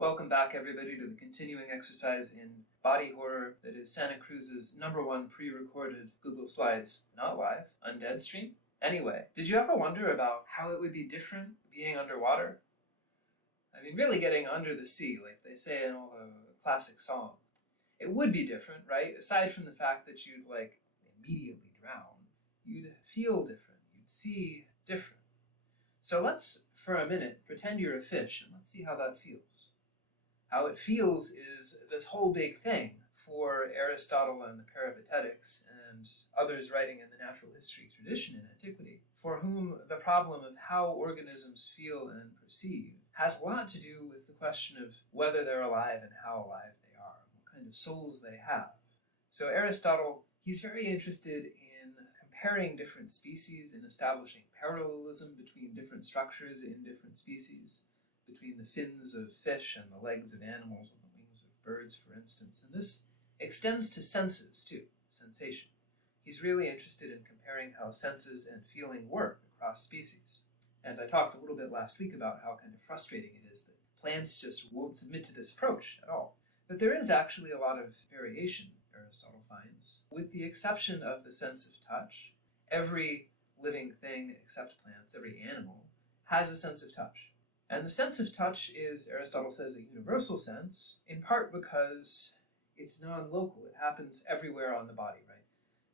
Welcome back, everybody, to the continuing exercise in body horror that is Santa Cruz's #1 pre-recorded Google Slides, not live, undead stream. Anyway, did you ever wonder about how it would be different being underwater? I mean, really getting under the sea, like they say in all the classic songs. It would be different, right? Aside from the fact that you'd, immediately drown, you'd feel different, you'd see different. So let's, for a minute, pretend you're a fish, and let's see how that feels. How it feels is this whole big thing for Aristotle and the Peripatetics and others writing in the natural history tradition in antiquity, for whom the problem of how organisms feel and perceive has a lot to do with the question of whether they're alive and how alive they are, what kind of souls they have. So Aristotle, he's very interested in comparing different species and establishing parallelism between different structures in different species, between the fins of fish and the legs of animals and the wings of birds, for instance. And this extends to senses, too, sensation. He's really interested in comparing how senses and feeling work across species. And I talked a little bit last week about how kind of frustrating it is that plants just won't submit to this approach at all. But there is actually a lot of variation, Aristotle finds. With the exception of the sense of touch, every living thing except plants, every animal, has a sense of touch. And the sense of touch is, Aristotle says, a universal sense, in part because it's non-local. It happens everywhere on the body, right?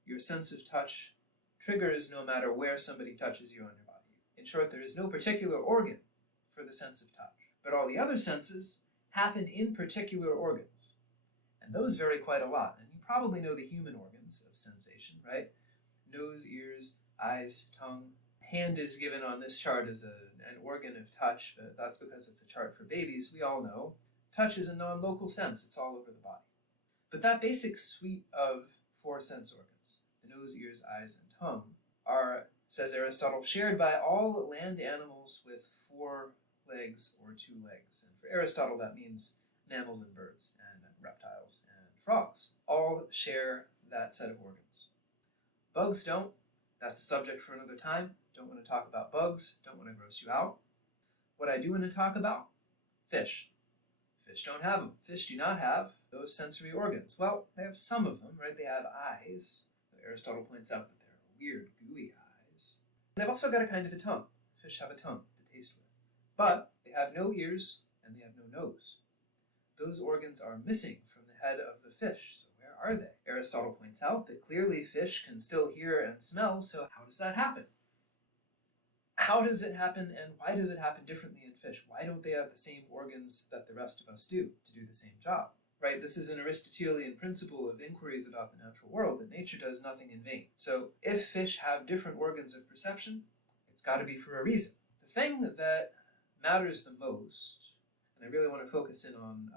Your sense of touch triggers no matter where somebody touches you on your body. In short, there is no particular organ for the sense of touch. But all the other senses happen in particular organs. And those vary quite a lot. And you probably know the human organs of sensation, right? Nose, ears, eyes, tongue. Hand is given on this chart as an organ of touch, but that's because it's a chart for babies. We all know touch is a non-local sense. It's all over the body. But that basic suite of 4 sense organs, the nose, ears, eyes, and tongue, are, says Aristotle, shared by all land animals with 4 legs or 2 legs. And for Aristotle, that means mammals and birds and reptiles and frogs. All share that set of organs. Bugs don't. That's a subject for another time. Don't want to talk about bugs. Don't want to gross you out. What I do want to talk about? Fish. Fish don't have them. Fish do not have those sensory organs. Well, they have some of them, right? They have eyes. Aristotle points out that they're weird, gooey eyes. And they've also got a kind of a tongue. Fish have a tongue to taste with. But they have no ears and they have no nose. Those organs are missing from the head of the fish. So where are they? Aristotle points out that clearly fish can still hear and smell, so how does that happen? How does it happen, and why does it happen differently in fish? Why don't they have the same organs that the rest of us do to do the same job? Right? This is an Aristotelian principle of inquiries about the natural world, that nature does nothing in vain. So if fish have different organs of perception, it's got to be for a reason. The thing that matters the most, and I really want to focus in on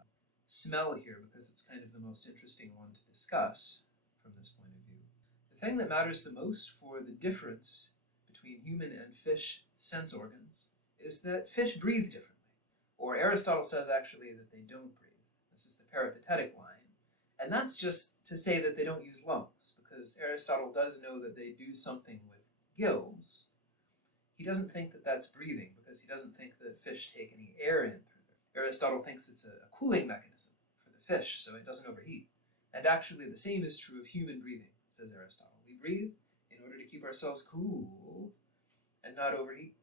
smell here because it's kind of the most interesting one to discuss from this point of view. The thing that matters the most for the difference between human and fish sense organs is that fish breathe differently. Or Aristotle says actually that they don't breathe. This is the peripatetic line. And that's just to say that they don't use lungs, because Aristotle does know that they do something with gills. He doesn't think that that's breathing, because he doesn't think that fish take any air in through them. Aristotle thinks it's a cooling mechanism for the fish, so it doesn't overheat. And actually the same is true of human breathing, says Aristotle. We breathe in order to keep ourselves cool and not overheat.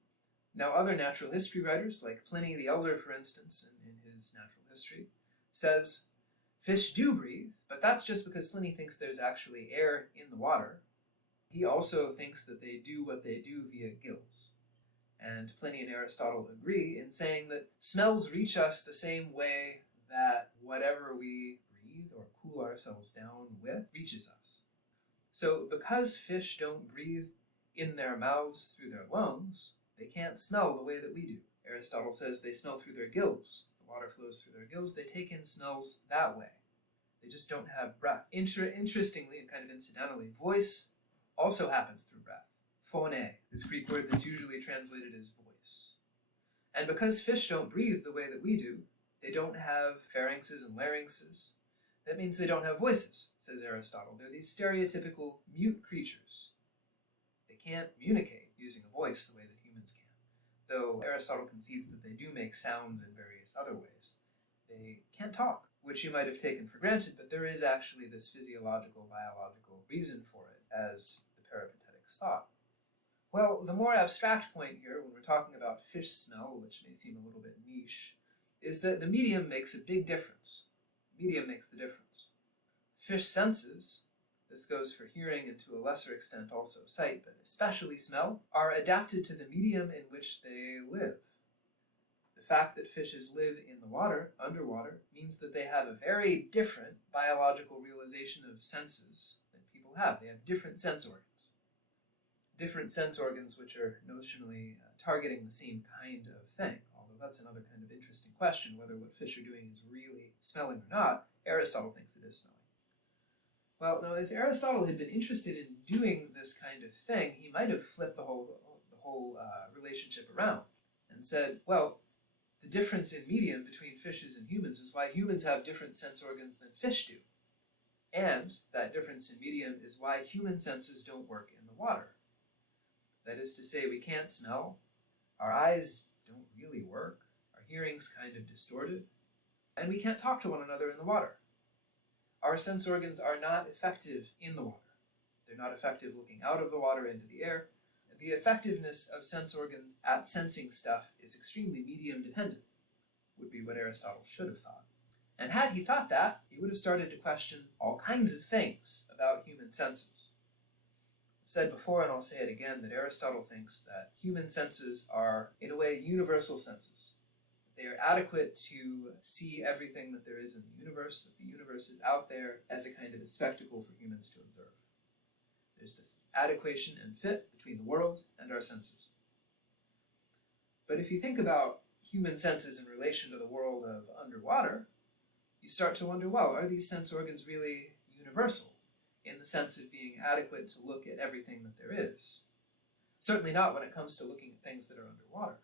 Now, other natural history writers, like Pliny the Elder, for instance, in his Natural History, says fish do breathe, but that's just because Pliny thinks there's actually air in the water. He also thinks that they do what they do via gills. And Pliny and Aristotle agree in saying that smells reach us the same way that whatever we breathe or cool ourselves down with reaches us. So because fish don't breathe in their mouths through their lungs, they can't smell the way that we do. Aristotle says they smell through their gills. The water flows through their gills. They take in smells that way. They just don't have breath. Interestingly, and kind of incidentally, voice also happens through breath. Phone, this Greek word that's usually translated as voice. And because fish don't breathe the way that we do, they don't have pharynxes and larynxes. That means they don't have voices, says Aristotle. They're these stereotypical mute creatures. They can't communicate using a voice the way that humans can, though Aristotle concedes that they do make sounds in various other ways. they can't talk, which you might have taken for granted, but there is actually this physiological, biological reason for it as the peripatetics thought. Well, the more abstract point here, when we're talking about fish smell, which may seem a little bit niche, is that the medium makes a big difference. The medium makes the difference. Fish senses, this goes for hearing and to a lesser extent also sight, but especially smell, are adapted to the medium in which they live. The fact that fishes live in the water, underwater, means that they have a very different biological realization of senses than people have. They have different sense organs. Different sense organs which are notionally targeting the same kind of thing, although that's another kind of interesting question, whether what fish are doing is really smelling or not. Aristotle thinks it is smelling. Well, now, if Aristotle had been interested in doing this kind of thing, he might have flipped the whole relationship around and said, well, the difference in medium between fishes and humans is why humans have different sense organs than fish do. And that difference in medium is why human senses don't work in the water. That is to say, we can't smell, our eyes don't really work, our hearing's kind of distorted, and we can't talk to one another in the water. Our sense organs are not effective in the water. They're not effective looking out of the water into the air. The effectiveness of sense organs at sensing stuff is extremely medium dependent, would be what Aristotle should have thought. And had he thought that, he would have started to question all kinds of things about human senses. I've said before, and I'll say it again, that Aristotle thinks that human senses are, in a way, universal senses. They are adequate to see everything that there is in the universe, that the universe is out there as a kind of a spectacle for humans to observe. There's this adequation and fit between the world and our senses. But if you think about human senses in relation to the world of underwater, you start to wonder, well, are these sense organs really universal in the sense of being adequate to look at everything that there is? Certainly not when it comes to looking at things that are underwater.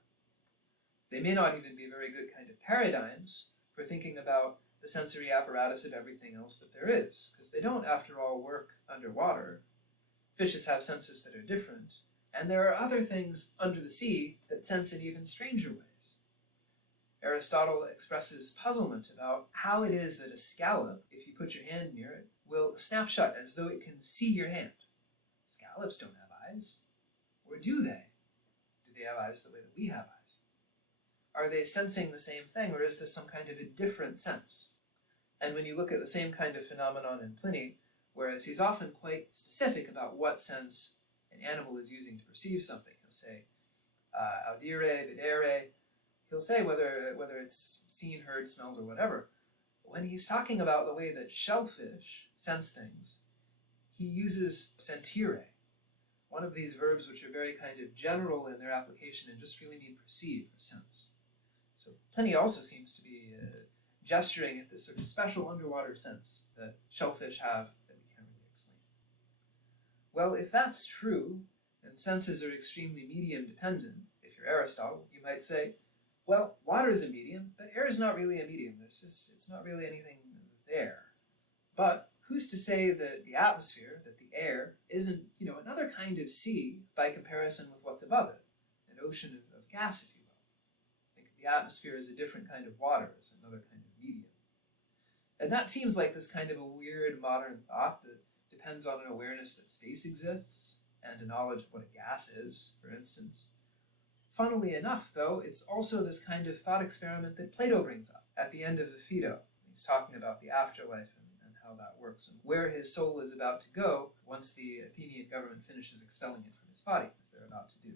They may not even be very good kind of paradigms for thinking about the sensory apparatus of everything else that there is, because they don't, after all, work underwater. Fishes have senses that are different, and there are other things under the sea that sense in even stranger ways. Aristotle expresses puzzlement about how it is that a scallop, if you put your hand near it, will snap shut as though it can see your hand. Scallops don't have eyes. Or do they? Do they have eyes the way that we have eyes? Are they sensing the same thing, or is this some kind of a different sense? And when you look at the same kind of phenomenon in Pliny, whereas he's often quite specific about what sense an animal is using to perceive something, he'll say, audire, videre, he'll say whether it's seen, heard, smelled, or whatever. When he's talking about the way that shellfish sense things, he uses sentire, one of these verbs which are very kind of general in their application and just really mean perceive or sense. So Pliny also seems to be gesturing at this sort of special underwater sense that shellfish have that we can't really explain. Well, if that's true, and senses are extremely medium dependent, if you're Aristotle, you might say, well, water is a medium, but air is not really a medium. It's not really anything there. But who's to say that the atmosphere, that the air, isn't, another kind of sea by comparison with what's above it, an ocean of gas, if you will. Think of the atmosphere as a different kind of water, as another kind of medium. And that seems like this kind of a weird modern thought that depends on an awareness that space exists and a knowledge of what a gas is, for instance. Funnily enough, though, it's also this kind of thought experiment that Plato brings up at the end of the Phaedo. He's talking about the afterlife and how that works and where his soul is about to go once the Athenian government finishes expelling it from his body, as they're about to do.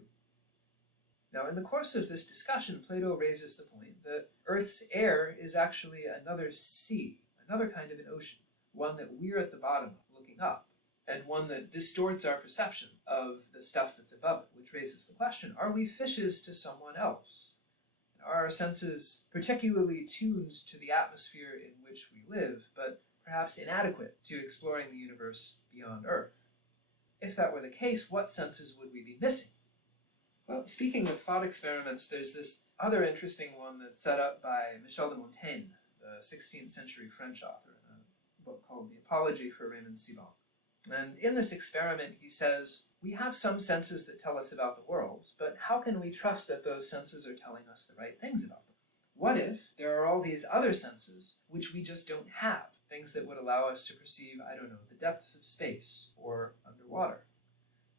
Now, in the course of this discussion, Plato raises the point that Earth's air is actually another sea, another kind of an ocean, one that we're at the bottom of, looking up, and one that distorts our perception of the stuff that's above it, which raises the question, are we fishes to someone else? Are our senses particularly tuned to the atmosphere in which we live, but perhaps inadequate to exploring the universe beyond Earth? If that were the case, what senses would we be missing? Well, speaking of thought experiments, there's this other interesting one that's set up by Michel de Montaigne, the 16th century French author, in a book called The Apology for Raymond Sebon. And in this experiment, he says, we have some senses that tell us about the world, but how can we trust that those senses are telling us the right things about them? What if there are all these other senses which we just don't have? Things that would allow us to perceive, I don't know, the depths of space or underwater.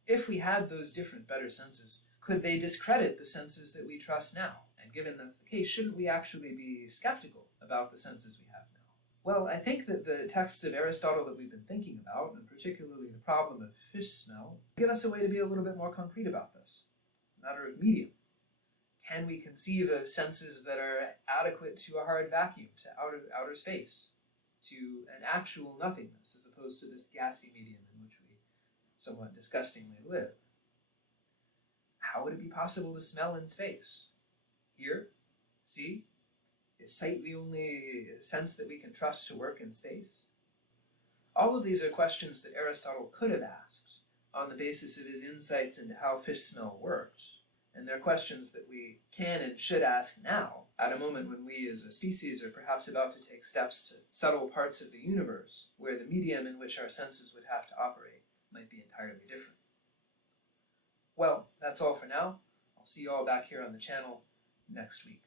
If we had those different better senses, could they discredit the senses that we trust now? And given that's the case, shouldn't we actually be skeptical about the senses we have now? Well, I think that the texts of Aristotle that we've been thinking about, and particularly the problem of fish smell, give us a way to be a little bit more concrete about this. It's a matter of medium. Can we conceive of senses that are adequate to a hard vacuum, to outer space, to an actual nothingness, as opposed to this gassy medium in which we somewhat disgustingly live? How would it be possible to smell in space? Hear? See? Is sight the only sense that we can trust to work in space? All of these are questions that Aristotle could have asked on the basis of his insights into how fish smell worked. And they're questions that we can and should ask now, at a moment when we as a species are perhaps about to take steps to subtle parts of the universe, where the medium in which our senses would have to operate might be entirely different. Well, that's all for now. I'll see you all back here on the channel next week.